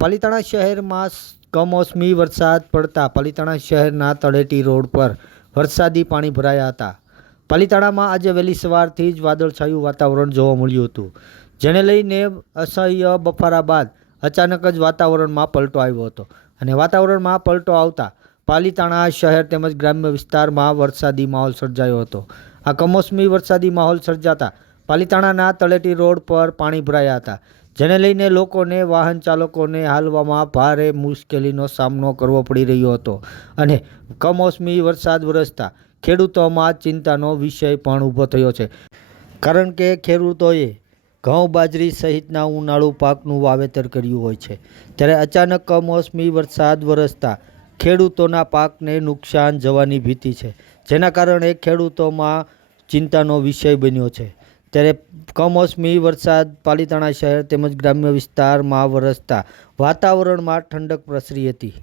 પાલિતાણા શહેરમાં કમોસમી વરસાદ પડતા પાલિતાણા શહેરના તળેટી રોડ પર વરસાદી પાણી ભરાયા હતા। પાલિતાણામાં આજે વહેલી સવારથી જ વાદળછાયું વાતાવરણ જોવા મળ્યું હતું, જેને લઈને અસહ્ય બફારા બાદ અચાનક જ વાતાવરણમાં પલટો આવ્યો હતો અને વાતાવરણમાં પલટો આવતા પાલિતાણા શહેર તેમજ ગ્રામ્ય વિસ્તારમાં વરસાદી માહોલ સર્જાયો હતો। આ કમોસમી વરસાદી માહોલ સર્જાતા પાલિતાણાના તળેટી રોડ પર પાણી ભરાયા હતા, જેને લઈને લોકોને વાહન ચાલકોને હાલવામાં ભારે મુશ્કેલીનો સામનો કરવો પડી રહ્યો હતો અને કમોસમી વરસાદ વરસતા ખેડૂતોમાં ચિંતાનો વિષય પણ ઊભો થયો છે, કારણ કે ખેડૂતોએ ઘઉં, બાજરી સહિતના ઉનાળુ પાકનું વાવેતર કર્યું હોય છે, ત્યારે અચાનક કમોસમી વરસાદ વરસતા ખેડૂતોના પાકને નુકસાન જવાની ભીતિ છે, જેના કારણે ખેડૂતોમાં ચિંતાનો વિષય બન્યો છે। ત્યારે કમોસમી વરસાદ પાલિતાણા શહેર તેમજ ગ્રામ્ય વિસ્તારમાં વરસતા વાતાવરણમાં ઠંડક પ્રસરી હતી।